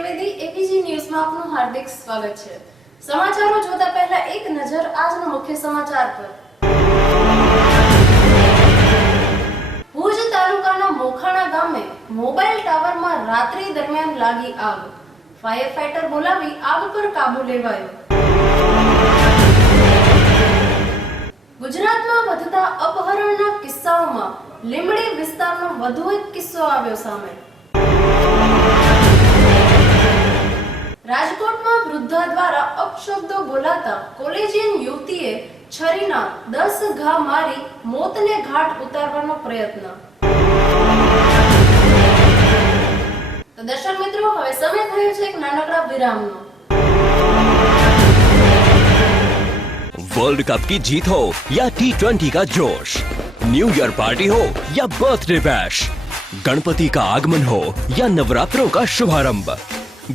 Trivedi APJ ન્યૂઝમાં આપનું હાર્દિક સ્વાગત છે। સમાચારો જોતા પહેલા એક નજર આજના મુખ્ય સમાચાર પર। ભુજ તાલુકાના મોખાણા ગામે મોબાઈલ ટાવરમાં રાત્રિ દરમિયાન લાગી આગ। ફાયર ફાઈટર બોલાવી આગ પર કાબુ લેવાયો। ગુજરાતમાં વધતા અપહરણના કિસ્સાઓમાં લીંબડી વિસ્તારનો વધુ એક કિસ્સો આવ્યો સામે। રાજકોટમાં વૃદ્ધા દ્વારા અપશબ્દો બોલાતા કોલેજિયન યુવતીએ છરીના 10 ઘા મારી મોતને ઘાટ ઉતારવાનો પ્રયત્ન। તો દર્શક મિત્રો, હવે સમય થયો છે એક નાનકડા વિરામનો। वर्ल्ड कप की जीत हो या T20 का जोश, न्यू ईयर पार्टी हो या बर्थडे बैश, गणपति का आगमन हो या नवरात्रों का शुभारंभ,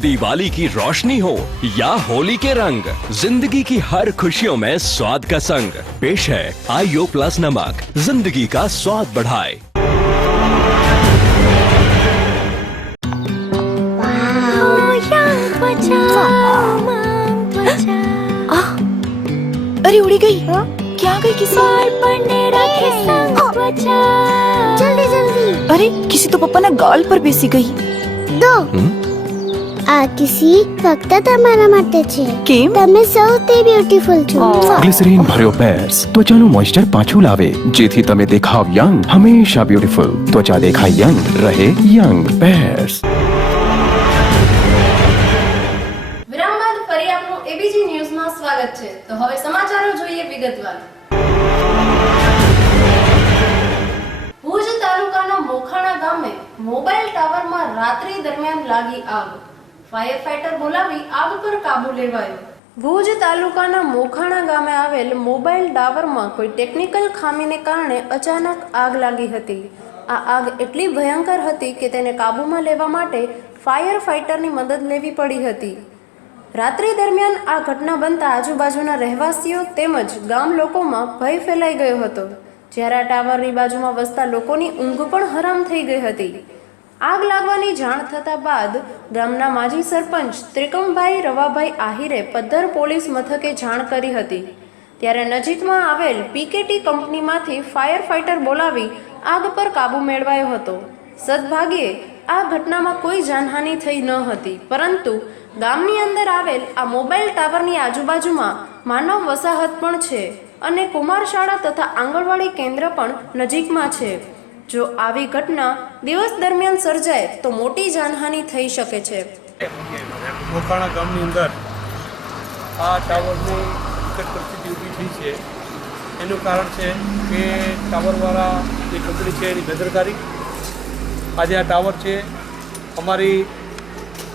दिवाली की रोशनी हो या होली के रंग, जिंदगी की हर खुशियों में स्वाद का संग पेश है आईओ प्लस नमक, जिंदगी का स्वाद बढ़ाए। अरे उड़ी गई। क्या गई किसी? जल्दी जल्दी। अरे किसी तो पप्पा ना गाल पर बेसी गई। दो આ કિસી ફક્ત તમારા માટે છે। કેમ? તમે સૌથી બ્યુટીફુલ છો। ગ્લિસરીન ભર્યો પેર્સ ત્વચાનું મોઇસ્ચર પાછું લાવે, જેથી તમે દેખાવ યંગ, હંમેશા બ્યુટીફુલ। ત્વચા દેખાય યંગ, રહે યંગ। પેર્સ। વિરામ બાદ ફરી આપનું એબીજી ન્યૂઝમાં સ્વાગત છે। તો હવે સમાચારો જોઈએ વિગતવાર। ભુજ તાલુકાના મોખાણા ગામે મોબાઈલ ટાવરમાં રાત્રિ દરમિયાન લાગી આગ। ફાયર ફાઈટર બોલાવી આગ પર કાબુ લેવાયો। ભુજ તાલુકાના મોખાણા ગામે આવેલ મોબાઈલ ટાવરમાં કોઈ ટેકનિકલ ખામીને કારણે અચાનક આગ લાગી હતી। આ આગ એટલી ભયંકર હતી કે તેને કાબૂમાં લેવા માટે ફાયર ફાઈટરની મદદ લેવી પડી હતી। રાત્રિ દરમિયાન આ ઘટના બનતા આજુબાજુના રહેવાસીઓ તેમજ ગામ લોકોમાં ભય ફેલાઈ ગયો હતો, જ્યારે આ ટાવરની બાજુમાં વસતા લોકોની ઊંઘ પણ હરામ થઈ ગઈ હતી। આગ લાગવાની જાણ થતા બાદ ગામના માજી સરપંચ ત્રિકમભાઈ રવાભાઈ આહિરે પદ્ધર પોલીસ મથકે જાણ કરી હતી, ત્યારે નજીકમાં આવેલ પીકેટી કંપનીમાંથી ફાયર ફાઈટર બોલાવી આગ પર કાબુ મેળવાયો હતો। સદભાગ્યે આ ઘટનામાં કોઈ જાનહાનિ થઈ ન હતી, પરંતુ ગામની અંદર આવેલ આ મોબાઈલ ટાવરની આજુબાજુમાં માનવ વસાહત પણ છે અને કુમાર શાળા તથા આંગણવાડી કેન્દ્ર પણ નજીકમાં છે। જો આવી ઘટના દિવસ દરમિયાન સર્જાય તો મોટી જાનહાનિ થઈ શકે છે। મોખાણા ગામની અંદર આ ટાવરની વિકટ પરિસ્થિતિ ઊભી થઈ છે। એનું કારણ છે કે ટાવરવાળા જે કંપની છે એની બેદરકારી। આજે આ ટાવર છે અમારી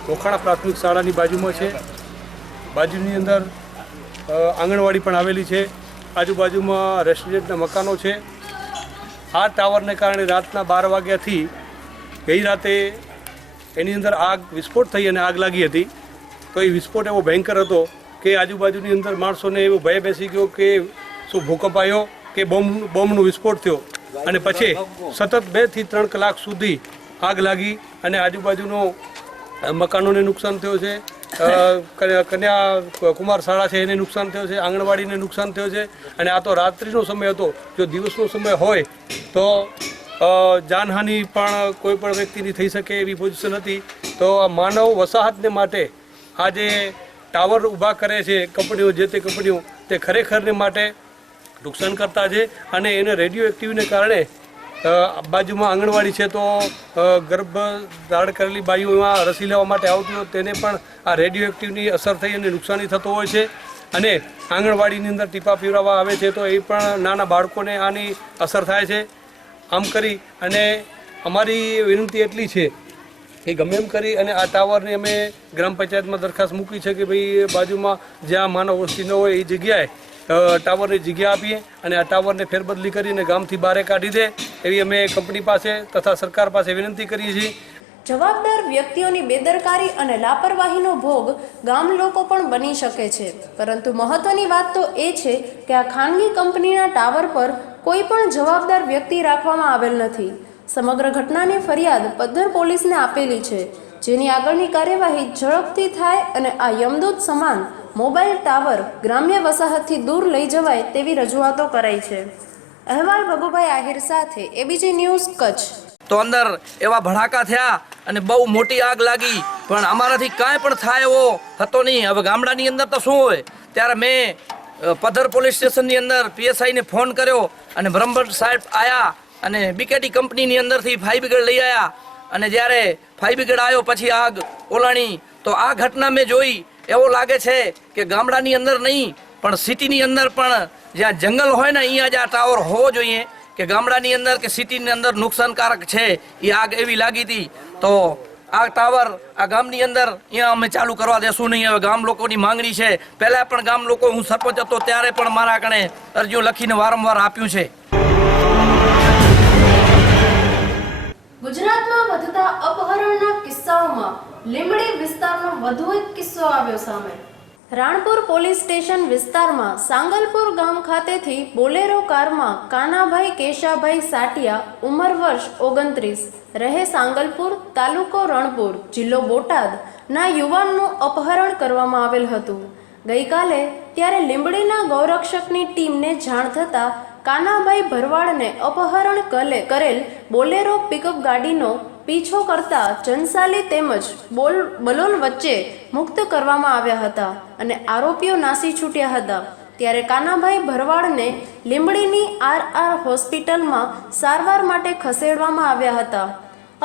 મોખાણા પ્રાથમિક શાળાની બાજુમાં છે। બાજુની અંદર આંગણવાડી પણ આવેલી છે। આજુબાજુમાં રેસિડેન્ટના મકાનો છે। આ ટાવરને કારણે રાતના 12 વાગ્યાથી ગઈ રાતે એની અંદર આગ વિસ્ફોટ થઈ અને આગ લાગી હતી। તો એ વિસ્ફોટ એવો ભયંકર હતો કે આજુબાજુની અંદર માણસોને એવો ભય બેસી ગયો કે શું ભૂકંપ આવ્યો કે બોમ્બનો વિસ્ફોટ થયો, અને પછી સતત 2 થી 3 કલાક સુધી આગ લાગી અને આજુબાજુનો મકાનોને નુકસાન થયો છે, કન્યા કુમાર શાળા છે એને નુકસાન થયો છે, આંગણવાડીને નુકસાન થયો છે। અને આ તો રાત્રિનો સમય હતો। જો દિવસનો સમય હોય તો જાનહાનિ પણ કોઈ પણ વ્યક્તિની થઈ શકે એવી પોઝિશન હતી। તો આ માનવ વસાહતને માટે આ જે ટાવર ઊભા કરે છે કંપનીઓ, જે તે કંપનીઓ, તે ખરેખરને માટે નુકસાન કરતા છે। અને એને રેડિયો એક્ટિવને કારણે બાજુમાં આંગણવાડી છે તો ગર્ભ ધારણ કરેલી બાઈઓમાં રસી લેવા માટે આવતી હોય તેને પણ આ રેડિયો એક્ટિવની અસર થઈ અને નુકસાની થતો હોય છે। અને આંગણવાડીની અંદર ટીપા પીવડાવવા આવે છે તો એ પણ નાના બાળકોને આની અસર થાય છે। આમ કરી અને અમારી વિનંતી એટલી છે કે ગમે એમ કરી અને આ ટાવરની અમે ગ્રામ પંચાયતમાં દરખાસ્ત મૂકી છે કે ભાઈ બાજુમાં જ્યાં માનવ વસ્તી ન હોય એ જગ્યાએ ટાવરની જગ્યા આપીએ અને આ ટાવરને ફેરબદલી કરીને ગામથી બહાર કાઢી દે એવી અમે કંપની પાસે તથા સરકાર પાસે વિનંતી કરીએ છીએ। જવાબદાર વ્યક્તિઓની બેદરકારી અને લાપરવાહીનો ભોગ ગામ લોકો પણ બની શકે છે, પરંતુ મહત્વની વાત તો એ છે કે આ ખાનગી કંપનીના ટાવર પર કોઈ પણ જવાબદાર વ્યક્તિ રાખવામાં આવેલ નથી। સમગ્ર ઘટનાની ફરિયાદ પદ્ધર પોલીસને આપેલી છે, જેની આગળની કાર્યવાહી ઝડપથી થાય અને આ યમદૂત સમાન મોબાઈલ ટાવર ગ્રામ્ય વસાહતથી દૂર લઈ જવાય તેવી રજૂઆતો કરાઈ છે. અહેવાલ બબુભાઈ આહિર સાથે એબીજી ન્યૂઝ કચ્છ. તો અંદર એવા ભડાકા થયા અને બહુ મોટી આગ લાગી, પણ અમારાથી કાંઈ પણ થાય એવો હતો નહીં. હવે ગામડાની અંદર તો શું હોય, ત્યારે મેં પધર પોલીસ સ્ટેશનની અંદર PSIને ફોન કર્યો અને બ્રહ્મભટ્ટ સાહેબ આવ્યા અને બીકેટી કંપનીની અંદરથી ફાયર બ્રિગેડ લઈ આવ્યા. અને જ્યારે ફાયર બ્રિગેડ આવ્યો પછી આગ ઓલાણી, તો આ ઘટના મેં જોઈ. એવું લાગે છે કે ગામડાની અંદર નહીં પણ સિટીની અંદર પણ જ્યાં જંગલ હોય ને અહીંયા જ આ ટાવર હોવો જોઈએ. કે ગામડાની અંદર કે સિટીની અંદર નુકસાનકારક છે એ આગ એવી લાગી હતી. તો આ ટાવર આ ગામની અંદર અહીંયા અમે ચાલુ કરવા દેશું નહીં. હવે ગામ લોકોની માંગણી છે. પહેલાં પણ ગામ લોકો, હું સરપંચ હતો ત્યારે પણ મારા કણે અરજીઓ લખીને વારંવાર આપ્યું છે. ગુજરાતમાં વધતા અપહરણના કિસ્સાઓમાં લીંબડી વિસ્તારનો વધુ એક કિસ્સો આવ્યો સામે. રાણપુર પોલીસ સ્ટેશન વિસ્તારમાં સાંગલપુર ગામ ખાતેથી બોલેરો કારમાં કાનાભાઈ કેશાભાઈ સાટિયા, ઉંમર વર્ષ 29, રહે સાંગલપુર, તાલુકો રણપુર, જિલ્લો બોટાદ ના યુવાનનું અપહરણ કરવામાં આવેલ હતું. ગઈકાલે ત્યારે લીંબડીના ગૌરક્ષકની ટીમને જાણ થતાં કાનાભાઈ ભરવાડને અપહરણ કરેલ બોલેરો પિકઅપ ગાડીનો પીછો કરતા જનસાલી તેમજ બલોલ વચ્ચે મુક્ત કરવામાં આવ્યા હતા અને આરોપીઓ નાસી છૂટ્યા હતા. ત્યારે કાનાભાઈ ભરવાડને લીંબડીની RR હોસ્પિટલમાં સારવાર માટે ખસેડવામાં આવ્યા હતા.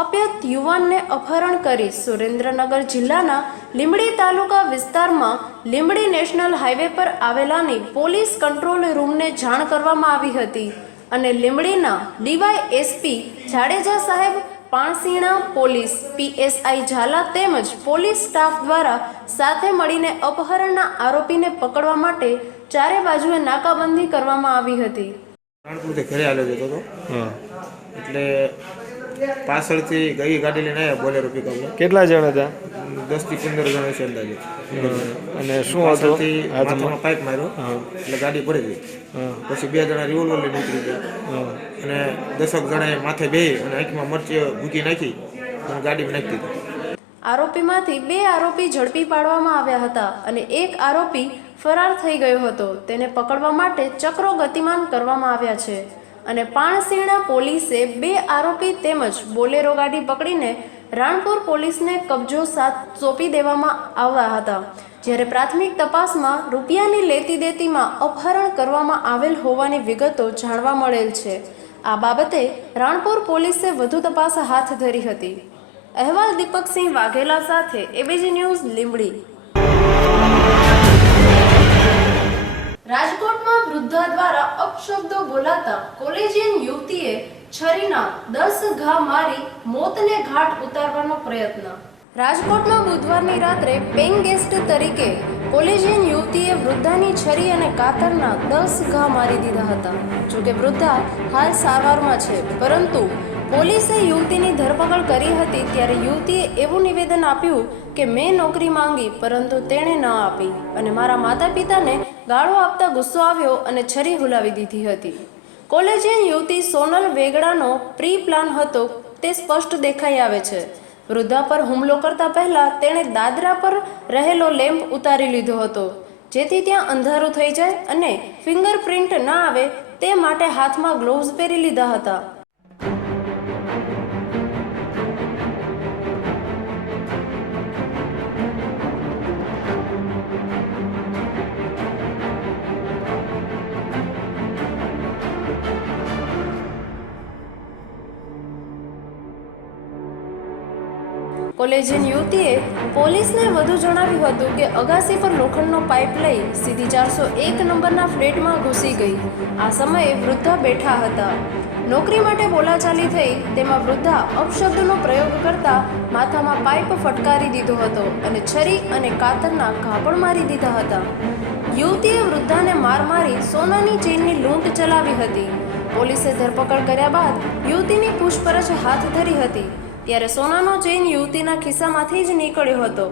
અપહૃત યુવાનને અપહરણ કરી સુરેન્દ્રનગર જિલ્લાના લીંબડી તાલુકા વિસ્તારમાં લીંબડી નેશનલ હાઈવે પર આવેલાની પોલીસ કંટ્રોલ રૂમને જાણ કરવામાં આવી હતી અને લીંબડીના DYSP જાડેજા સાહેબ, પાણસીણા પોલીસ PSI ઝાલા તેમજ પોલીસ સ્ટાફ દ્વારા સાથે મળીને અપહરણના આરોપીને પકડવા માટે ચારે બાજુએ નાકાબંધી કરવામાં આવી હતી. રાણપુરથી ઘરે હાલ્યો જતો હતો, એટલે પાછળથી ગઈ ગાડી લઈને આવ્યા બોલેરો પિકઅપને. કેટલા જણ હતા? 10 થી 15 જણ છે અંદાજે. અને શું હતું? હાથમાં પાઇપ માર્યો એટલે ગાડી પડી ગઈ. પછી 2 જણા રિવોલ્વર લઈને નીકળી ગયા અને 10 જણાએ માથે બેહી અને આંખમાં મરચી ભૂકી નાખી અને ગાડીમાં નાખી દીધી. આરોપીમાંથી 2 આરોપી ઝડપી પાડવામાં આવ્યા હતા અને એક આરોપી ફરાર થઈ ગયો હતો. તેને પકડવા માટે ચક્રો ગતિમાન કરવામાં આવ્યા છે અને પાણસીણા પોલીસે 2 આરોપી તેમજ બોલેરો ગાડી પકડીને રાણપુર પોલીસને કબજો સોંપી દેવામાં આવ્યા હતા. જ્યારે પ્રાથમિક તપાસમાં રૂપિયાની લેતી દેતીમાં અપહરણ કરવામાં આવેલ હોવાની વિગતો જાણવા મળેલ છે. આ બાબતે રાણપુર પોલીસે વધુ તપાસ હાથ ધરી હતી. અહેવાલ દીપકસિંહ વાઘેલા સાથે એબીજી ન્યૂઝ લીંબડી. રાજકોટમાં વૃદ્ધા દ્વારા અપશબ્દો બોલાતા કોલેજિયન યુવતીએ છરીના 10 ઘા મારી મોતને ઘાટ ઉતારવાનો પ્રયત્ન. રાજકોટમાં બુધવારની રાત્રે પેઇંગ ગેસ્ટ તરીકે કોલેજિયન યુવતીએ વૃદ્ધાની છરી અને કાતરના 10 ઘા મારી દીધા હતા. જોકે વૃદ્ધા હાલ સારવારમાં છે, પરંતુ પોલીસે યુવતીની ધરપકડ કરી હતી ત્યારે યુવતીએ એવું નિવેદન આપ્યું કે મેં નોકરી માંગી પરંતુ તેણે ન આપી અને મારા માતા પિતાને ગાળો આપતા ગુસ્સો આવ્યો અને છરી હુલાવી દીધી હતી. કોલેજિયન યુવતી સોનલ વેગડાનો પ્રી પ્લાન હતો તે સ્પષ્ટ દેખાઈ આવે છે. વૃદ્ધા પર હુમલો કરતા પહેલા તેણે દાદરા પર રહેલો લેમ્પ ઉતારી લીધો હતો જેથી ત્યાં અંધારું થઈ જાય અને ફિંગરપ્રિન્ટ ન આવે તે માટે હાથમાં ગ્લોવ્સ પહેરી લીધા હતા. કોલેજિયન યુવતીએ પોલીસને વધુ જણાવ્યું હતું કે અગાસી પર લોખંડનો પાઇપ લઈ સીધી 401 નંબરના ફ્લેટમાં ઘૂસી ગઈ. આ સમયે વૃદ્ધા બેઠા હતા. નોકરી માટે બોલાચાલી થઈ તેમાં વૃદ્ધા અપશબ્દનો પ્રયોગ કરતા માથામાં પાઇપ ફટકારી દીધો હતો અને છરી અને કાતરના ઘા પણ મારી દીધા હતા. યુવતીએ વૃદ્ધાને માર મારી સોનાની ચેઇનની લૂંટ ચલાવી હતી. પોલીસે ધરપકડ કર્યા બાદ યુવતીની પૂછપરછ હાથ ધરી હતી ત્યારે સોનાનો ચેઇન યુવતીના ખિસ્સામાંથી જ નીકળ્યો હતો.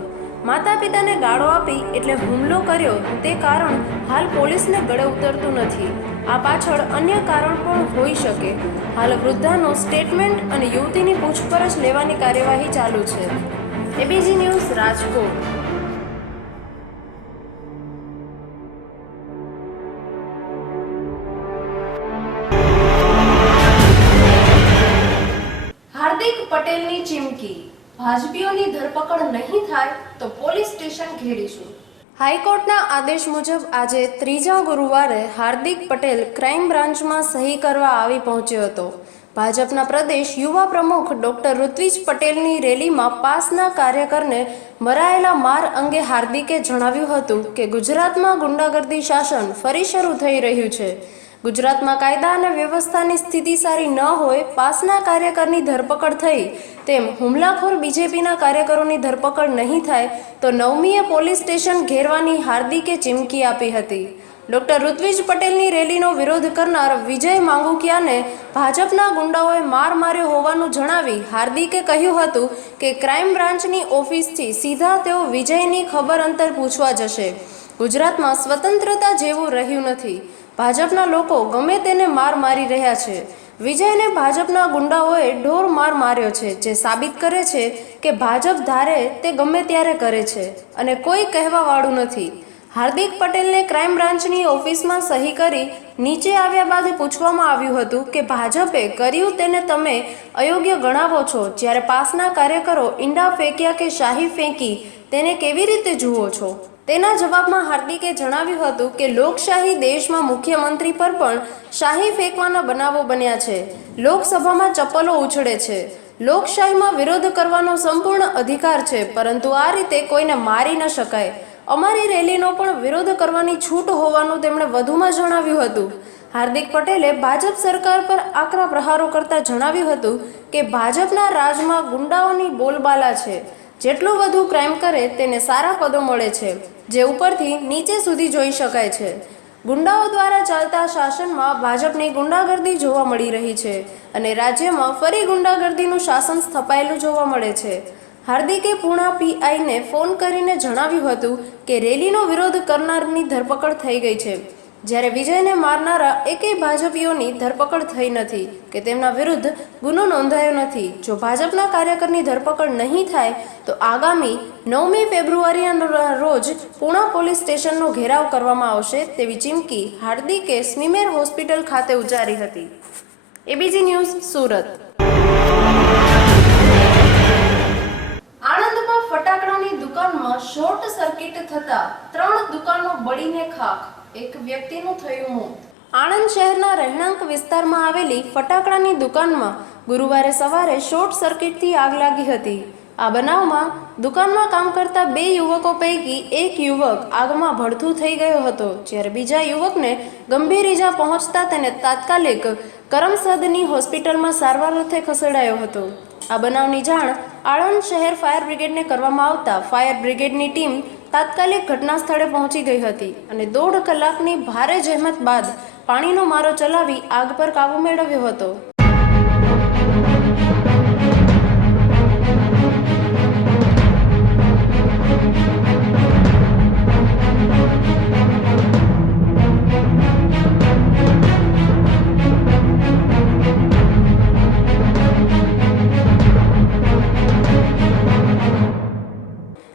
માતા પિતાને ગાળો આપી એટલે હુમલો કર્યો તે કારણ હાલ પોલીસને ગળે ઉતરતું નથી. આ પાછળ અન્ય કારણ પણ હોઈ શકે. હાલ વૃદ્ધાનું સ્ટેટમેન્ટ અને યુવતીની પૂછપરછ લેવાની કાર્યવાહી ચાલુ છે. ABG news Rajkot. હાર્દિક પટેલની ચીમકી, ભાજપીઓની ધરપકડ નહીં થાય તો પોલીસ સ્ટેશન ઘેરીશું. હાઈકોર્ટના આદેશ મુજબ આજે ત્રીજા ગુરુવારે હાર્દિક પટેલ ક્રાઇમ બ્રાન્ચમાં સહી કરવા આવી પહોંચ્યો હતો. ભાજપના પ્રદેશ યુવા પ્રમુખ ડોક્ટર ઋત્વિજ પટેલની રેલીમાં પાસના કાર્યકરને મરાયેલા માર અંગે હાર્દિકે જણાવ્યું હતું કે ગુજરાતમાં ગુંડાગર્દી શાસન ફરી શરૂ થઈ રહ્યું છે. ગુજરાતમાં કાયદા અને વ્યવસ્થાની સ્થિતિ સારી ન હોય, પાસના કાર્યકરની ધરપકડ થઈ તેમ હુમલાખોર બીજેપીના કાર્યકરોની ધરપકડ નહીં થાય તો 9મીએ પોલીસ સ્ટેશન ઘેરવાની હાર્દિકે ચીમકી આપી હતી. ડોક્ટર ઋત્વિજ પટેલની રેલીનો વિરોધ કરનાર વિજય માંગુકિયાને ભાજપના ગુંડાઓએ માર માર્યો હોવાનું જણાવી હાર્દિકે કહ્યું હતું કે ક્રાઇમ બ્રાન્ચની ઓફિસથી સીધા તેઓ વિજયની ખબર અંતર પૂછવા જશે. ગુજરાતમાં સ્વતંત્રતા જેવું રહ્યું નથી. ભાજપના લોકો ગમે તેને માર મારી રહ્યા છે. વિજયને ભાજપના ગુંડાઓએ ઢોર માર માર્યો છે, જે સાબિત કરે છે કે ભાજપ ધારે તે ગમે ત્યારે કરે છે અને કોઈ કહેવાવાળું નથી. હાર્દિક પટેલને ક્રાઇમ બ્રાન્ચની ઓફિસમાં સહી કરી નીચે આવ્યા બાદ પૂછવામાં આવ્યું હતું કે ભાજપે કર્યું તેને તમે અયોગ્ય ગણાવો છો, જ્યારે પાસના કાર્યકરો ઈંડા ફેંક્યા કે શાહી ફેંકી તેને કેવી રીતે જુઓ છો? તેના જવાબમાં હાર્દિકે જણાવ્યું હતું કે લોકશાહી દેશમાં મુખ્યમંત્રી પર પણ શાહી ફેંકવાના બનાવો બન્યા છે. લોકસભામાં ચપ્પલો ઉછળે છે. લોકશાહીમાં વિરોધ કરવાનો સંપૂર્ણ અધિકાર છે, પરંતુ આ રીતે કોઈને મારી ન શકાય. અમારી રેલીનો પણ વિરોધ કરવાની છૂટ હોવાનું તેમણે વધુમાં જણાવ્યું હતું. હાર્દિક પટેલે ભાજપ સરકાર પર આકરા પ્રહારો કરતા જણાવ્યું હતું કે ભાજપના રાજમાં ગુંડાઓની બોલબાલા છે. જેટલું વધુ ક્રાઇમ કરે તેને સારા પદો મળે છે, જે ઉપરથી નીચે સુધી જોઈ શકાય છે. ગુંડાઓ દ્વારા ચાલતા શાસનમાં ભાજપની ગુંડાગર્દી જોવા મળી રહી છે અને રાજ્યમાં ફરી ગુંડાગર્દીનું શાસન સ્થપાયેલું જોવા મળે છે. હાર્દિકે પૂણા પીઆઈને ફોન કરીને જણાવ્યું હતું કે રેલીનો વિરોધ કરનારની ધરપકડ થઈ ગઈ છે, જ્યારે વિજયને મારનારા એકેય ભાજપીઓની ધરપકડ થઈ નથી કે તેમના વિરુદ્ધ ગુનો નોંધાયો નથી. જો ભાજપના કાર્યકરની ધરપકડ નહીં થાય તો આગામી 9મી ફેબ્રુઆરીના રોજ પૂણા પોલીસ સ્ટેશનનો ઘેરાવ કરવામાં આવશે તેવી ચીમકી હાર્દિકે સ્મીમેર હોસ્પિટલ ખાતે ઉચ્ચારી હતી. ABG news Surat. આણંદમાં ફટાકડાની દુકાનમાં શોર્ટ સર્કિટ થતા 3 દુકાનો બળીને ખાખ, એક વ્યક્તિનું થયું મોત. આણંદ શહેરના રહેણાંક વિસ્તારમાં આવેલી ફટાકડાની દુકાનમાં ગુરુવારે સવારે શોર્ટ સર્કિટથી આગ લાગી હતી. આ બનાવમાં દુકાનમાં કામ કરતા 2 યુવકો પૈકી એક યુવક આગમાં ભડથું થઈ ગયો હતો, જ્યારે બીજા યુવકને ગંભીર ઈજા પહોંચતા તેને તાત્કાલિક કરમસદની હોસ્પિટલમાં સારવાર અર્થે ખસેડાયો હતો. આ બનાવની જાણ આણંદ શહેર ફાયર બ્રિગેડને કરવામાં આવતા ફાયર બ્રિગેડની ટીમ તાત્કાલિક ઘટના સ્થળે પહોંચી ગઈ હતી અને 1.5 કલાકની ભારે જહેમત બાદ પાણીનો મારો ચલાવી આગ પર કાબુ મેળવ્યો હતો.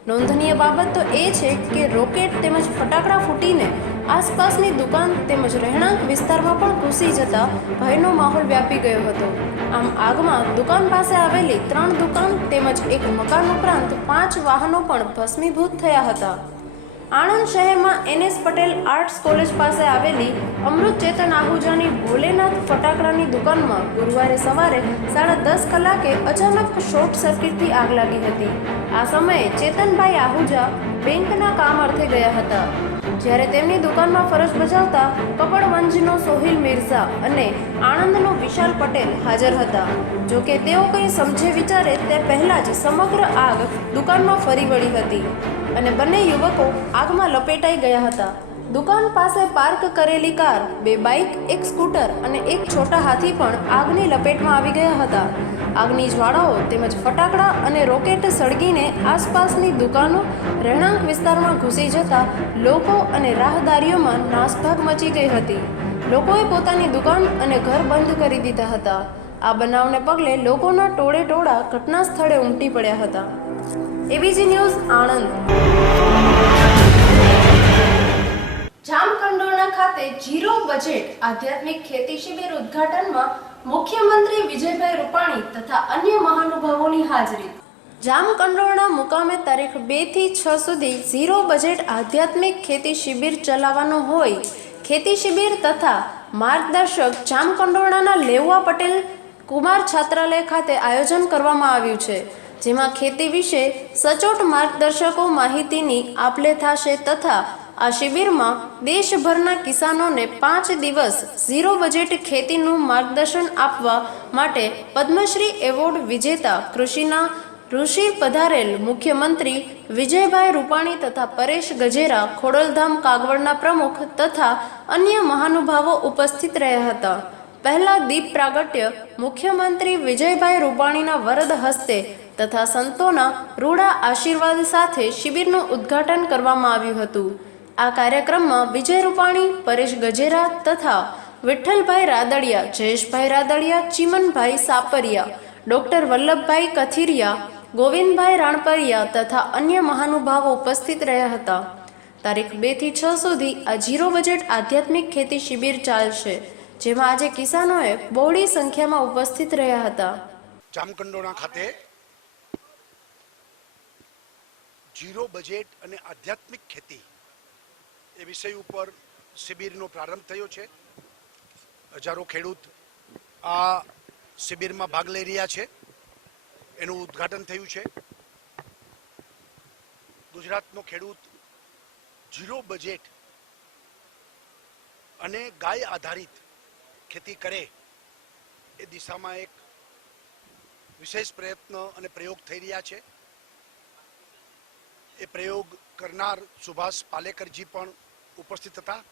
નોંધનીય બાબત તો એ છે કે રોકેટ તેમજ ફટાકડા ફૂટીને આસપાસની દુકાન તેમજ રહેણાંક વિસ્તારમાં પણ ઘૂસી જતા ભયનો માહોલ વ્યાપી ગયો હતો. આમ આગમાં દુકાન પાસે આવેલી 3 દુકાન તેમજ એક મકાન ઉપરાંત 5 વાહનો પણ ભસ્મીભૂત થયા હતા. આણંદ શહેરમાં NS પટેલ આર્ટ્સ કોલેજ પાસે આવેલી અમૃત ચેતન આહુજાની ભોલેનાથ ફટાકડાની દુકાનમાં ગુરુવારે સવારે 10:30 કલાકે અચાનક શોર્ટ સર્કિટથી આગ લાગી હતી. આ સમયે ચેતનભાઈ આહુજા બેંકના કામ અર્થે ગયા હતા, જ્યારે તેમની દુકાનમાં ફરજ બજાવતા કપડવંજનો સોહિલ મિર્ઝા અને આણંદનો વિશાલ પટેલ હાજર હતા. જોકે તેઓ કંઈ સમજે વિચારે તે પહેલાં જ સમગ્ર આગ દુકાનમાં ફરી વળી હતી અને બંને યુવકો આગમાં લપેટાઈ ગયા હતા. દુકાન પાસે પાર્ક કરેલી કાર, 2 બાઇક, 1 સ્કૂટર અને 1 છોટા હાથી પણ આગની લપેટમાં આવી ગયા હતા. આગની જ્વાળાઓ તેમજ ફટાકડા અને રોકેટ સળગીને આસપાસની દુકાનો, રહેણાંક વિસ્તારમાં ઘૂસી જતા લોકો અને રાહદારીઓમાં નાસભાગ મચી ગઈ હતી. લોકોએ પોતાની દુકાન અને ઘર બંધ કરી દીધા હતા. આ બનાવને પગલે લોકોના ટોળે ટોળા ઘટના સ્થળે ઉમટી પડ્યા હતા. ABG news Anand. જામકંડોરણા ખાતે ઝીરો બજેટ આધ્યાત્મિક ખેતી શિબિર ઉદ્ઘાટનમાં મુખ્યમંત્રી વિજયભાઈ રૂપાણી તથા અન્ય મહાનુભાવોની હાજરી. જામકંડોરણા મુકામે તારીખ 2 થી 6 સુધી ઝીરો બજેટ આધ્યાત્મિક ખેતી શિબિર ચલાવવાનો હોય ખેતી શિબિર તથા માર્ગદર્શક જામકંડોરણાના લેવા પટેલ કુમાર છાત્રાલય ખાતે આયોજન કરવામાં આવ્યું છે, જેમાં ખેતી વિશે સચોટ માર્ગદર્શકો માહિતીની આપલે થશે તથા આ શિબિરમાં દેશભરના કિસાનોને 5 દિવસ ઝીરો બજેટ ખેતીનું માર્ગદર્શન આપવા માટે પદ્મશ્રી એવોર્ડ વિજેતા કૃષિના ઋષિ પધારેલ મુખ્યમંત્રી વિજયભાઈ રૂપાણી તથા પરેશ ગજેરા, ખોડલધામ કાગવડના પ્રમુખ તથા અન્ય મહાનુભાવો ઉપસ્થિત રહ્યા હતા. પહેલા દીપ પ્રાગટ્ય મુખ્યમંત્રી વિજયભાઈ રૂપાણીના વરદ હસ્તે તથા સંતોના રૂડા આશીર્વાદ સાથે શિબિરનું ઉદ્ઘાટન કરવામાં આવ્યું હતું. આ કાર્યક્રમમાં વિજય રૂપાણી, પરેશ ગજેરા તથા વિઠ્ઠલભાઈ રાદડિયા, જયેશભાઈ રાદડિયા, ચીમનભાઈ સાપરિયા, ડોક્ટર વલ્લભભાઈ કથિરિયા, ગોવિંદભાઈ રાણપરિયા તથા અન્ય મહાનુભાવો ઉપસ્થિત રહ્યા હતા. તારીખ 2 થી 6 સુધી આ ઝીરો બજેટ આધ્યાત્મિક ખેતી શિબિર ચાલશે, જેમાં આજે કિસાનોએ બહોળી સંખ્યામાં ઉપસ્થિત રહ્યા હતા. જામકંડોરણા ખાતે ઝીરો બજેટ અને આધ્યાત્મિક ખેતી એ વિષય ઉપર શિબિરનો પ્રારંભ થયો છે. હજારો ખેડૂત આ શિબિરમાં ભાગ લઈ રહ્યા છે. એનું ઉદ્ઘાટન થયું છે. ગુજરાતનો ખેડૂત ઝીરો બજેટ અને ગાય આધારિત ખેતી કરે એ દિશામાં એક વિશેષ પ્રયત્ન અને પ્રયોગ થઈ રહ્યા છે. એ પ્રયોગ કરનાર સુભાષ પાલેકરજી પણ ઉપસ્થિત હતા.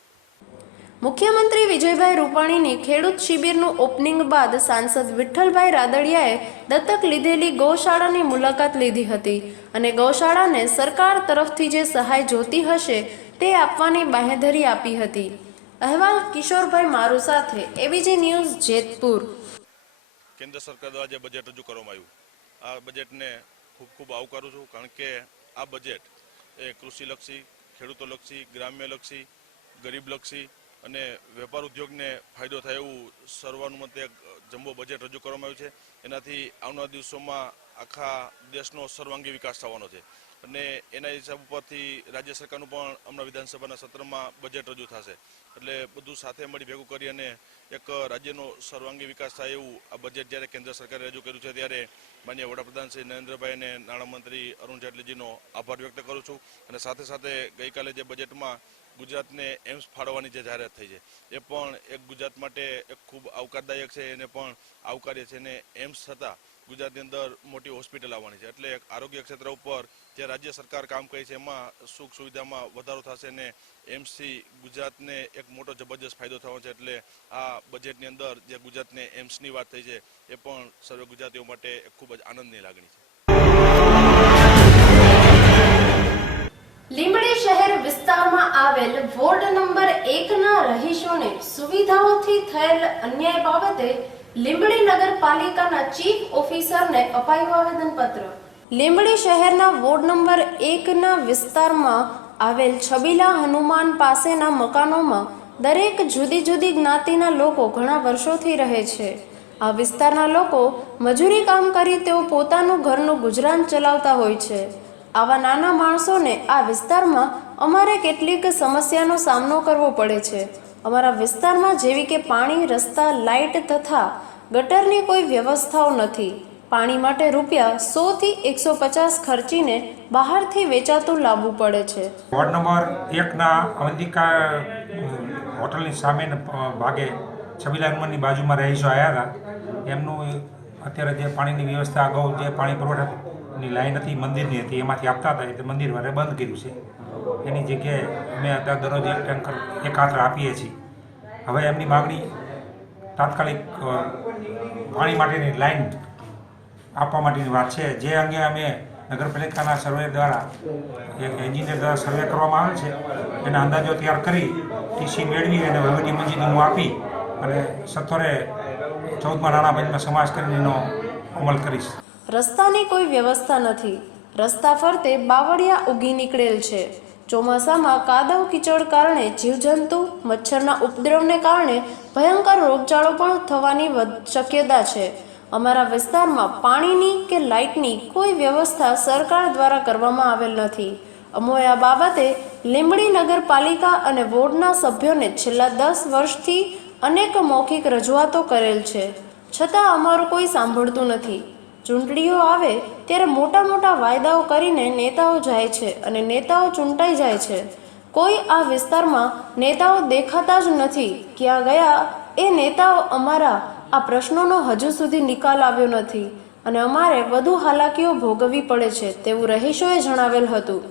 મુખ્યમંત્રી વિજયભાઈ રૂપાણીની ખેડૂત શિબિરનું ઓપનિંગ બાદ સાંસદ વિઠ્ઠલભાઈ રાદડિયાએ દત્તક લીધેલી ગૌશાળાની મુલાકાત લીધી હતી અને ગૌશાળાને સરકાર તરફથી જે સહાય જોતી હશે તે આપવાની બાંહેધરી આપી હતી. અહેવાલ કિશોરભાઈ મારુ સાથે એબીજી ન્યૂઝ જેતપુર. કેન્દ્ર સરકાર દ્વારા જે બજેટ રજૂ કરવામાં આવ્યું, આ બજેટને ખૂબ ખૂબ આવકારું છું, કારણ કે આ બજેટ એ કૃષિલક્ષી, ખેડૂતોલક્ષી, ગ્રામ્યલક્ષી, ગરીબલક્ષી અને વેપાર ઉદ્યોગને ફાયદો થાય એવું સર્વાનુમતે એક જમ્બો બજેટ રજૂ કરવામાં આવ્યું છે. એનાથી આવનારા દિવસોમાં આખા દેશનો સર્વાંગી વિકાસ થવાનો છે અને એના હિસાબ ઉપરથી રાજ્ય સરકારનું પણ હમણાં વિધાનસભાના સત્રમાં બજેટ રજૂ થશે. એટલે બધું સાથે મળી ભેગું કરી અને એક રાજ્યનો સર્વાંગી વિકાસ થાય એવું આ બજેટ જ્યારે કેન્દ્ર સરકારે રજૂ કર્યું છે, ત્યારે માનનીય વડાપ્રધાન શ્રી નરેન્દ્રભાઈ અને નાણામંત્રી અરુણ જેટલીજીનો આભાર વ્યક્ત કરું છું. અને સાથે સાથે ગઈકાલે જે બજેટમાં ગુજરાતને એમ્સ ફાળવવાની જે જાહેરાત થઈ છે એ પણ એક ગુજરાત માટે એક ખૂબ આવકારદાયક છે. એને પણ આવકાર્ય છે અને એમ્સ થતાં ગુજરાતની અંદર મોટી હોસ્પિટલ આવવાની છે, એટલે આરોગ્ય ક્ષેત્ર ઉપર જે રાજ્ય સરકાર કામ કરી છે એમાં સુખ સુવિધામાં વધારો થશે અને એમ્સથી ગુજરાતને એક મોટો જબરજસ્ત ફાયદો થવાનો છે. એટલે આ બજેટની અંદર જે ગુજરાતને એમ્સની વાત થઈ છે એ પણ સર્વે ગુજરાતીઓ માટે ખૂબ જ આનંદની લાગણી છે. લીંબડી શહેર વિસ્તારમાં આવેલ વોર્ડ નંબર 1 ના રહીશોને સુવિધાઓથી થયેલ અન્યાય બાબતે લીંબડી નગરપાલિકાના ચીફ ઓફિસરને અપાયું આવેદનપત્ર. લીંબડી શહેરના વોર્ડ નંબર 1 ના વિસ્તારમાં આવેલ છબીલા હનુમાન પાસેના મકાનોમાં દરેક જુદી જુદી જ્ઞાતિના લોકો ઘણા વર્ષોથી રહે છે. આ વિસ્તારના લોકો મજૂરી કામ કરી તેઓ પોતાનું ઘરનું ગુજરાન ચલાવતા હોય છે. આવા નાના માણસોને આ વિસ્તારમાં અમારે કેટલીક સમસ્યાનો સામનો કરવો પડે છે. અમારા વિસ્તારમાં જેવી કે પાણી, રસ્તા, લાઇટ તથા ગટરની કોઈ વ્યવસ્થાઓ નથી. પાણી માટે રૂપિયા 100 થી 150 ખર્ચીને બહારથી વેચાતું લાવવું પડે છે. વોર્ડ નંબર 1ના અવંતિકા હોટલની સામે ભાગે છબીલા હનુમાનની બાજુમાં રહીશો આવ્યા હતા. એમનું અત્યારે જે પાણીની વ્યવસ્થા અગાઉ જે પાણી પુરવઠાની લાઈન હતી મંદિરની હતી એમાંથી આપતા હતા, એટલે મંદિર વાળે બંધ કર્યું છે. એની જગ્યાએ અમે અત્યારે દરરોજ એક ટેન્કર એકાત્ર આપીએ છીએ. હવે એમની માગણી તાત્કાલિક પાણી માટેની લાઈન આપવા માટેની વાત છે, જે અંગે અમે નગરપાલિકાના સર્વે દ્વારા એન્જિનિયર દ્વારા સર્વે કરવામાં આવે છે એના અંદાજો તૈયાર કરી ટીસી મેળવી અને વહીવટી મંજૂરી આપી અને સત્વરે 14મા નાણાં પંચમાં સમાવેશ કરીને એનો અમલ કરીશ. રસ્તાની કોઈ વ્યવસ્થા નથી. રસ્તા ફરતે બાવળિયા ઉગી નીકળેલ છે. ચોમાસામાં કાદવ કીચડ કારણે જીવજંતુ મચ્છરના ઉપદ્રવને કારણે ભયંકર રોગચાળો પણ થવાની શક્યતા છે. અમારા વિસ્તારમાં પાણીની કે લાઇટની કોઈ વ્યવસ્થા સરકાર દ્વારા કરવામાં આવેલ નથી. અમોએ આ બાબતે લીંબડી નગરપાલિકા અને વોર્ડના સભ્યોને છેલ્લા 10 વર્ષથી અનેક મૌખિક રજૂઆતો કરેલ છે, છતાં અમારું કોઈ સાંભળતું નથી. ચૂંટણીઓ આવે ત્યારે મોટા મોટા વાયદાઓ કરીને નેતાઓ જાય છે અને નેતાઓ ચૂંટાઈ જાય છે. કોઈ આ વિસ્તારમાં નેતાઓ દેખાતા જ નથી. ક્યાં ગયા એ નેતાઓ? અમારા આ પ્રશ્નોનો હજુ સુધી નિકાલ આવ્યો નથી અને અમારે વધુ હાલાકીઓ ભોગવવી પડે છે તેવું રહીશોએ જણાવેલ હતું.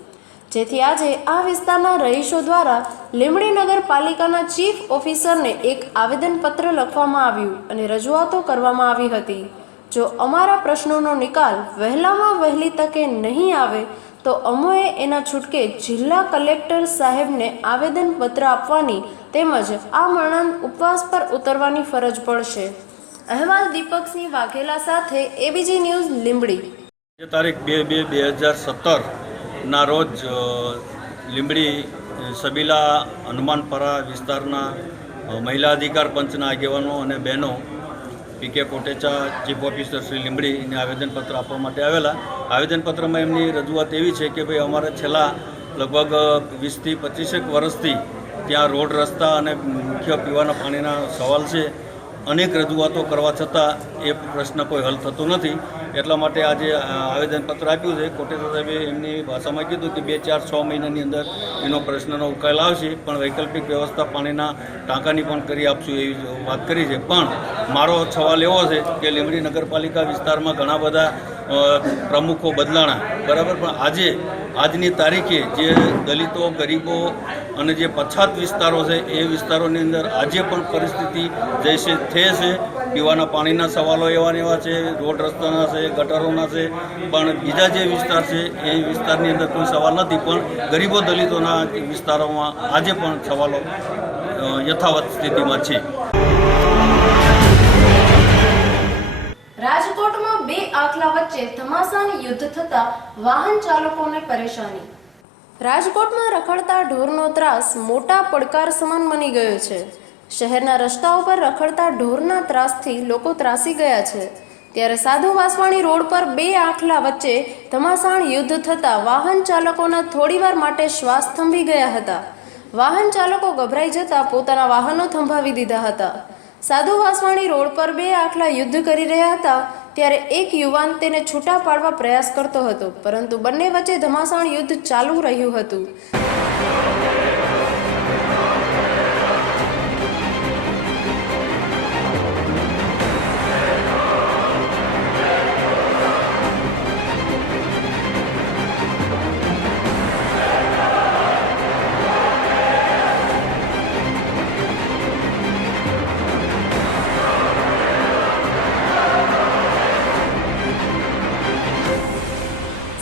જેથી આજે આ વિસ્તારના રહીશો દ્વારા લીંબડી નગરપાલિકાના ચીફ ઓફિસરને એક આવેદનપત્ર લખવામાં આવ્યું અને રજૂઆતો કરવામાં આવી હતી. જો અમારા પ્રશ્નોનો નિકાલ વહેલામાં વહેલી તકે નહીં આવે તો અમોએ એના છૂટકે જિલ્લા કલેક્ટર સાહેબને આવેદનપત્ર આપવાની તેમજ આમરણ ઉપવાસ પર ઉતરવાની ફરજ પડશે. અહેવાલ દીપકસિંહ વાઘેલા સાથે એબીજી ન્યૂઝ લીંબડી. તારીખ 2/2/2017 રોજ લીંબડી સબીલા હનુમાનપરા વિસ્તારના મહિલા અધિકાર પંચના આગેવાનો અને બહેનો PK Kotecha chief officer Shri લીંબડીને આવેદનપત્ર આપવા માટે આવેલા. આવેદનપત્રમાં એમની રજૂઆત એવી છે કે ભાઈ અમારે છેલ્લા લગભગ 20 થી 25 વર્ષથી ત્યાં રોડ રસ્તા અને મુખ્ય પીવાના પાણીના સવાલ છે. અનેક રજૂઆતો કરવા છતાં એ પ્રશ્ન કોઈ હલ થતો નથી. એટલા માટે આજે આવેદનપત્ર આપ્યું છે. કોટેચા સાહેબે એમની ભાષામાં કીધું કે 2, 4, 6 મહિનાની અંદર એનો પ્રશ્નનો ઉકેલ આવશે, પણ વૈકલ્પિક વ્યવસ્થા પાણીના ટાંકાની પણ કરી આપશું એવી વાત કરી છે. પણ મારો સવાલ એવો છે કે લીંબડી નગરપાલિકા વિસ્તારમાં ઘણા બધા પ્રમુખો બદલાણા, બરાબર, પણ આજની તારીખે જે દલિતો, ગરીબો અને જે પછાત વિસ્તારો છે એ વિસ્તારોની અંદર આજે પણ પરિસ્થિતિ જૈસે છે. પીવાના પાણીના સવાલો એવા છે, રોડ રસ્તાના છે, ગટરોના છે, પણ બીજા જે વિસ્તાર છે એ વિસ્તારની અંદર કોઈ સવાલ નથી. પણ ગરીબો દલિતોના વિસ્તારોમાં આજે પણ સવાલો યથાવત સ્થિતિમાં છે. રાજકોટમાં 2 આખલા વચ્ચે ઘમાસાની યુદ્ધ થતા વાહન ચાલકોને પરેશાની. રાજકોટમાં રખડતા ઢોરનો ત્રાસ મોટા પડકાર સમાન બની ગયો છે. શહેરના રસ્તાઓ પર રખડતા ઢોરના ત્રાસથી લોકો ત્રાસી ગયા છે. ત્યારે સાધુ વાસવાણી રોડ પર 2 આખલા વચ્ચે ઘમાસાણ યુદ્ધ થતા વાહન ચાલકોના થોડીવાર માટે શ્વાસ થંભી ગયા હતા. વાહન ચાલકો ગભરાઈ જતા પોતાના વાહનો થંભાવી દીધા હતા. સાધુ વાસવાણી રોડ પર 2 આખલા યુદ્ધ કરી રહ્યા હતા ત્યારે એક યુવાન તેને છૂટા પાડવા પ્રયાસ કરતો હતો, પરંતુ બંને વચ્ચે ઘમાસાણ યુદ્ધ ચાલુ રહ્યું હતું.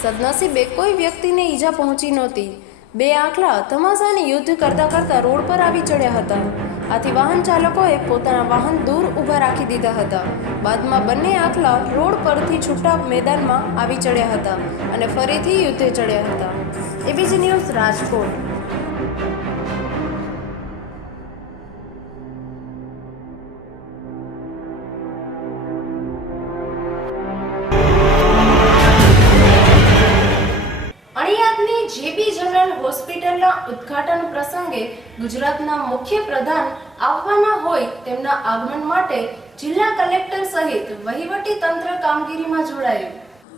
સદનસીબે કોઈ વ્યક્તિને ઈજા પહોંચી નહોતી. 2 આખલા ઘમાસાની યુદ્ધ કરતા કરતા રોડ પર આવી ચડ્યા હતા. આથી વાહન ચાલકોએ પોતાના વાહન દૂર ઊભા રાખી દીધા હતા. બાદમાં બંને આખલા રોડ પરથી છૂટા મેદાનમાં આવી ચડ્યા હતા અને ફરીથી યુદ્ધે ચડ્યા હતા. ABG news Rajkot. JB general હોસ્પિટલના ઉદ્ઘાટન પ્રસંગે ગુજરાતના મુખ્ય પ્રધાન આવવાના હોય તેમના આગમન માટે જિલ્લા કલેક્ટર સહિત વહીવટી તંત્ર કામગીરીમાં જોડાયું.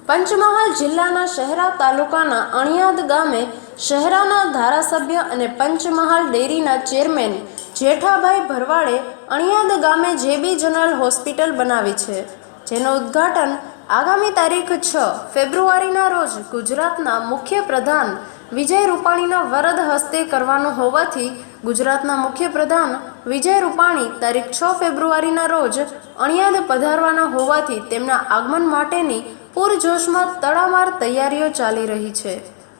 પંચમહાલ જિલ્લાના શહેરા તાલુકાના અણિયાદ ગામે શહેરાના ધારાસભ્ય અને પંચમહાલ ડેરીના ચેરમેન જેઠાભાઈ ભરવાડે અણિયાદ ગામે જેબી જનરલ હોસ્પિટલ બનાવી છે, જેનું ઉદ્ઘાટન આગામી તારીખ 6 ફેબ્રુઆરીના રોજ ગુજરાતના મુખ્ય પ્રધાન વિજય રૂપાણીના વરદ હસ્તે કરવાનું હોવાથી ગુજરાતના મુખ્ય પ્રધાન વિજય રૂપાણી તારીખ 6 ફેબ્રુઆરીના રોજ અણિયાદ પધારવાના હોવાથી તેમના આગમન માટેની પૂરજોશમાં તડામાર તૈયારીઓ ચાલી રહી છે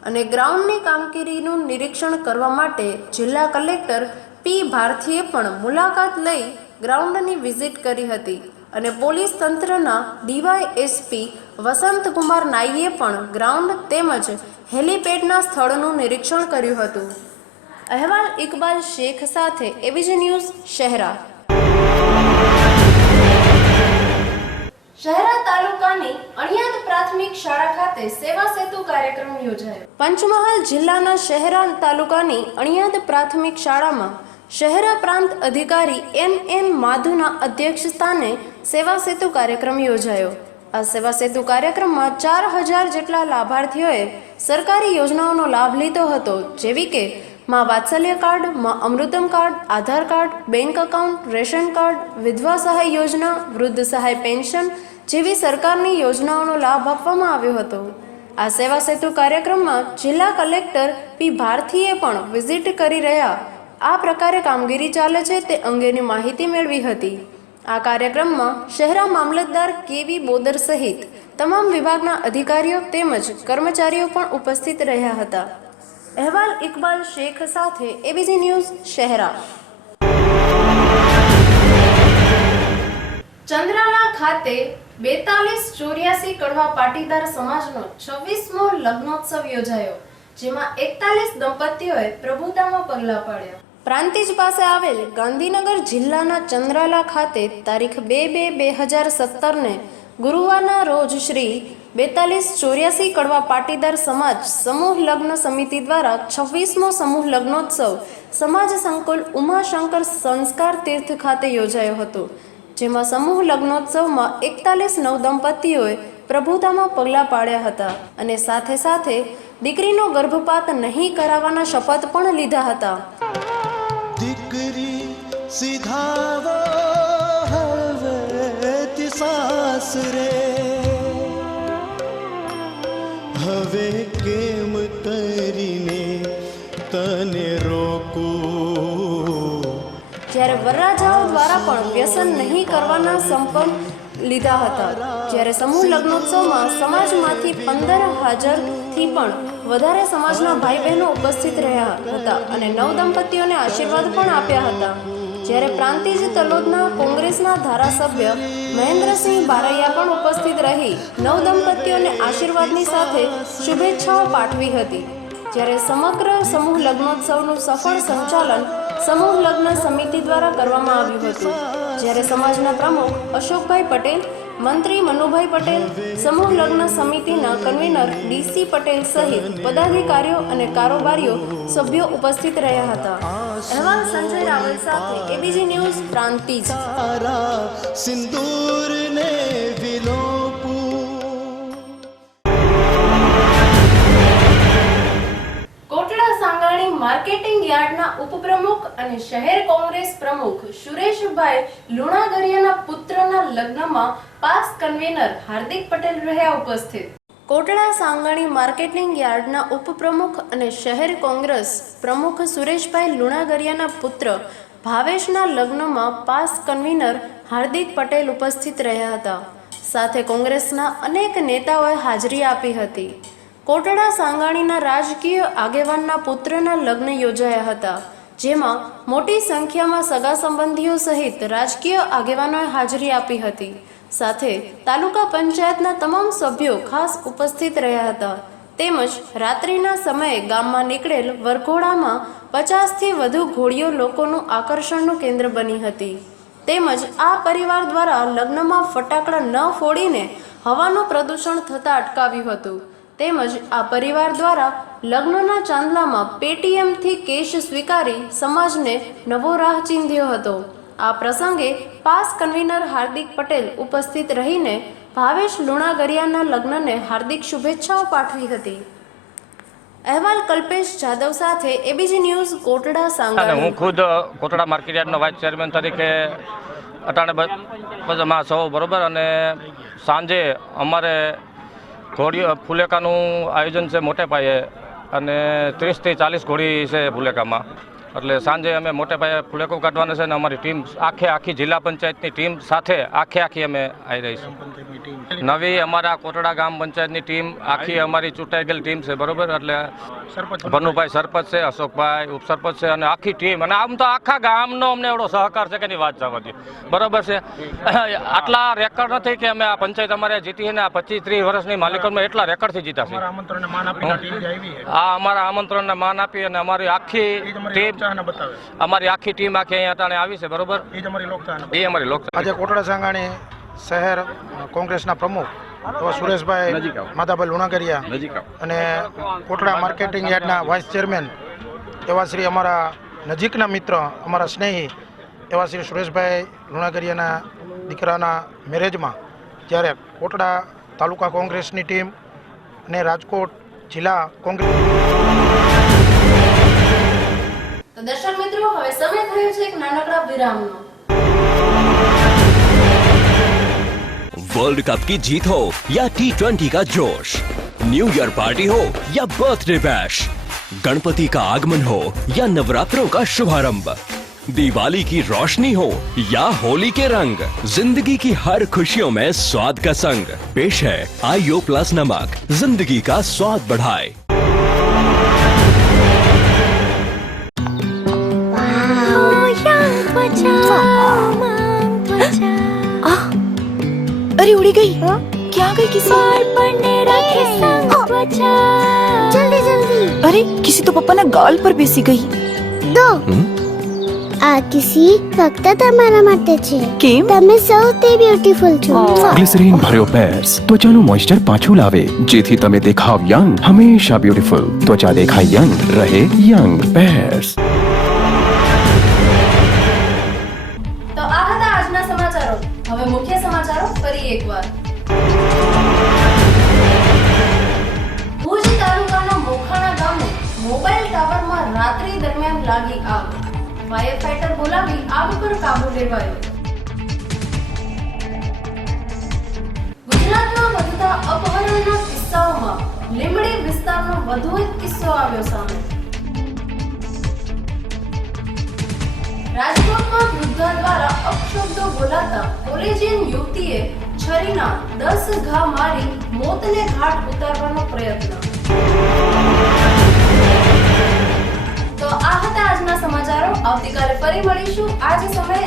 અને ગ્રાઉન્ડની કામગીરીનું નિરીક્ષણ કરવા માટે જિલ્લા કલેક્ટર પી ભારતીએ પણ મુલાકાત લઈ ગ્રાઉન્ડની વિઝિટ કરી હતી અને પોલીસ તંત્રના ડીવાયએસપી વસંતકુમાર નાઈએ પણ ગ્રાઉન્ડ તેમજ હેલીપેડના સ્થળનું નિરીક્ષણ કર્યું હતું. અહેવાલ ઇકબાલ શેખ સાથે એબીજી ન્યૂઝ શહેરા. શહેરા તાલુકાની અણિયાદ પ્રાથમિક શાળા ખાતે સેવા સેતુ કાર્યક્રમ યોજાયો. પંચમહાલ જિલ્લાના શહેરા તાલુકાની અણિયાદ પ્રાથમિક શાળામાં શહેરા પ્રાંત અધિકારી NN માધુના અધ્યક્ષ સ્થાને સેવા સેતુ કાર્યક્રમ યોજાયો. આ સેવા સેતુ કાર્યક્રમમાં 4000 જેટલા લાભાર્થીઓએ સરકારી યોજનાઓનો લાભ લીધો હતો, જેવી કે માં Vatsalya card, Maa Amrutam card, Aadhaar card, bank account, ration card, વિધવા સહાય યોજના, વૃદ્ધ સહાય પેન્શન જેવી સરકારની યોજનાઓનો લાભ આપવામાં આવ્યો હતો. આ સેવા સેતુ કાર્યક્રમમાં જિલ્લા કલેક્ટર પી ભારતીએ પણ વિઝિટ કરી રહ્યા આ પ્રકારે કામગીરી ચાલે છે તે અંગેની માહિતી મેળવી હતી. આ કાર્યક્રમમાં શહેરા મામલતદાર કેવી બોદર સહિત તમામ વિભાગના અધિકારીઓ તેમજ કર્મચારીઓ પણ ઉપસ્થિત રહ્યા હતા. અહેવાલ ઇકબાલ શેખ સાથે એબીજી ન્યૂઝ શહેરા. ચંદ્રાલા ખાતે 4284 કડવા પાટીદાર સમાજનો 26મો લગ્નોત્સવ યોજાયો, જેમાં 41 દંપતીઓએ પ્રભુતામાં પગલાં પાડ્યા. પ્રાંતિજ પાસે આવેલ ગાંધીનગર જિલ્લાના ચંદ્રાલા ખાતે તારીખ 2/2/2017 ગુરુવારના રોજ શ્રી 4284 કડવા પાટીદાર સમાજ સમૂહ લગ્ન સમિતિ દ્વારા 26મો સમૂહ લગ્નોત્સવ સમાજ સંકુલ ઉમાશંકર સંસ્કાર તીર્થ ખાતે યોજાયો હતો, જેમાં સમૂહ લગ્નોત્સવમાં 41 નવદંપતીઓએ પ્રભુતામાં પગલાં પાડ્યા હતા અને સાથે સાથે દીકરીનો ગર્ભપાત નહીં કરાવવાના શપથ પણ લીધા હતા. દીકરી સીધાવો હવે સાસરે, હવે કેમ તરીને તને રોકું. જ્યારે વરરાજાઓ દ્વારા પણ વ્યસન નહીં કરવાના સંપન્ન લીધા હતા. જ્યારે સમૂહ લગ્નોત્સવમાં સમાજમાંથી 15,000થી પણ વધારે સમાજના ભાઈ બહેનો ઉપસ્થિત રહ્યા હતા અને નવદંપતીઓને આશીર્વાદ પણ આપ્યા હતા. જ્યારે પ્રાંતિજ તલોદના કોંગ્રેસના ધારાસભ્ય મહેન્દ્રસિંહ બારૈયા પણ ઉપસ્થિત રહી નવદંપતીઓને આશીર્વાદની સાથે શુભેચ્છાઓ પાઠવી હતી. જ્યારે સમગ્ર સમૂહ લગ્નોત્સવનું સફળ સંચાલન સમૂહ લગ્ન સમિતિ દ્વારા કરવામાં આવ્યું હતું. જ્યારે સમાજના પ્રમુખ અશોકભાઈ પટેલ, મંત્રી મનુભાઈ પટેલ, સમૂહ લગ્ન સમિતિના કન્વીનર DC પટેલ સહિત પદાધિકારીઓ અને કારોબારીઓ સભ્યો ઉપસ્થિત રહ્યા હતા. અહેવાલ સંજય રાવલ સાથે એબીજી ન્યૂઝ પ્રાંતિજ. સિંદૂરને વિલોપું. કોટડા સાંગાણી માર્કેટિંગ યાર્ડના ઉપપ્રમુખ અને શહેર કોંગ્રેસ પ્રમુખ સુરેશભાઈ લુણાગરિયાના પુત્રના લગ્નમાં પાસ કન્વીનર હાર્દિક પટેલ રહ્યા ઉપસ્થિત. કોટડા સાંગાણી માર્કેટિંગ યાર્ડના ઉપપ્રમુખ અને શહેર કોંગ્રેસ પ્રમુખ સુરેશભાઈ લુણાગરિયાના પુત્ર ભાવેશના લગ્નમાં પાસ કન્વીનર હાર્દિક પટેલ ઉપસ્થિત રહ્યા હતા. સાથે કોંગ્રેસના અનેક નેતાઓએ હાજરી આપી હતી. કોટડા સાંગાણીના રાજકીય આગેવાનના પુત્રના લગ્ન યોજાયા હતા, જેમાં મોટી સંખ્યામાં સગા સંબંધીઓ સહિત રાજકીય આગેવાનોએ હાજરી આપી હતી. સાથે તાલુકા પંચાયતના તમામ સભ્યો ખાસ ઉપસ્થિત રહ્યા હતા. તેમજ રાત્રિના સમયે ગામમાં નીકળેલ વરઘોડામાં 50થી વધુ ઘોડીઓ લોકોનું આકર્ષણનું કેન્દ્ર બની હતી. તેમજ આ પરિવાર દ્વારા લગ્નમાં ફટાકડા ન ફોડીને હવાનું પ્રદૂષણ થતાં અટકાવ્યું હતું. તેમજ આ પરિવાર દ્વારા લગ્નના ચાંદલામાં પેટીએમથી કેશ સ્વીકારી સમાજને નવો રાહ ચીંધ્યો હતો. આ પ્રસંગે પાસ કન્વીનર હાર્દિક પટેલ ઉપસ્થિત રહીને ભાવેશ લુણાગરિયાના લગ્નને હાર્દિક શુભેચ્છાઓ પાઠવી હતી. અહેવાલ કલ્પેશ જાદવ સાથે એબીજી ન્યૂઝ કોટડા સાંગાણી. હું ખુદ કોટડા માર્કેટ યાર્ડનો વાઇસ ચેરમેન તરીકે અટાણે બધામાં સૌ બરોબર. અને સાંજે અમારે ઘોડીઓ ફુલેકાનું આયોજન છે મોટે પાયે અને 30થી 40 ઘોડી છે ફુલેકામાં. એટલે સાંજે અમે મોટે પાયે ફુલેકો કાઢવાના છે અને અમારી ટીમ આખી જિલ્લા પંચાયતની ટીમ સાથે આખી અમે આવી રહીશું. નવી અમારા કોટડા ગામ પંચાયતની ટીમ આખી અમારી ચૂંટાઈ ગયેલી ટીમ છે, બરોબર. એટલે ભનુભાઈ સરપંચ છે, અશોકભાઈ ઉપસરપંચ છે અને આખી ટીમ, અને આમ તો આખા ગામનો અમને એવડો સહકાર છે કે એની વાત જવા દે, બરોબર છે. આટલા રેકર્ડ નથી કે અમે આ પંચાયત અમારે જીતી છે ને આ 25-30 વર્ષની માલિકોમાં એટલા રેકર્ડથી જીતા છે. આ અમારા આમંત્રણને માન આપી અને અમારી આખી ટીમ આખી અહીંયા અટાણે આવી છે, બરોબર. એ અમારી લોકતા. આજે કોટડા સાંગાણી શહેર કોંગ્રેસના પ્રમુખ એવા સુરેશભાઈ માધાભાઈ લુણાગરિયા અને કોટડા માર્કેટિંગ યાર્ડના વાઇસ ચેરમેન એવા શ્રી અમારા નજીકના મિત્ર, અમારા સ્નેહી એવા શ્રી સુરેશભાઈ લુણાગરિયાના દીકરાના મેરેજમાં જ્યારે કોટડા તાલુકા કોંગ્રેસની ટીમ અને રાજકોટ જિલ્લા કોંગ્રેસ. તો દર્શક મિત્રો, હવે સમય થયો છે એક નાનકડા વિરામનો. वर्ल्ड कप की जीत हो या T20 का जोश, न्यू ईयर पार्टी हो या बर्थडे बैश, गणपति का आगमन हो या नवरात्रों का शुभारंभ, दिवाली की रोशनी हो या होली के रंग, जिंदगी की हर खुशियों में स्वाद का संग पेश है आईओ प्लस नमक, जिंदगी का स्वाद बढ़ाए. अरे उड़ी गई। क्या गई किसी? जल्दी जल्दी। अरे किसी तो पप्पा ना गाल पर बेसी गई। દો આ કિસી ફક્ત તમારા માટે છે. કેમ? તમે સૌથી બ્યુટીફુલ છો. ગ્લિસરીન ભર્યો પેર્સ ત્વચાનું મોઇસ્ચર પાછું લાવે, જેથી તમે દેખાવ યંગ, હંમેશા બ્યુટીફુલ. ત્વચા દેખાય યંગ, રહે યંગ. પેર્સ. તો આ હતા આજના સમાચારો. હવે મુખ્ય સમાચારો ફરી એકવાર. ભુજ તાલુકાના મોખાણા ગામે મોબાઈલ ટાવરમાં રાત્રિ દરમિયાન લાગી આગ. ફાયર ફાઈટર બોલાવી આગ પર કાબુ લેવાયો. ગુજરાતમાં વધતા અપહરણના કિસ્સાઓમાં લીંબડી વિસ્તારનો વધુ એક કિસ્સો આવ્યો સામે. રાજકોટમાં વૃદ્ધા દ્વારા અપશબ્દો બોલાતા કોલેજિયન યુવતીએ છરીના 10 ઘા મારી મોતને ઘાટ ઉતારવાનો પ્રયત્ન. તો આ હતા આજના સમાચારો. આવતીકાલે ફરી મળીશું આ જ સમયે.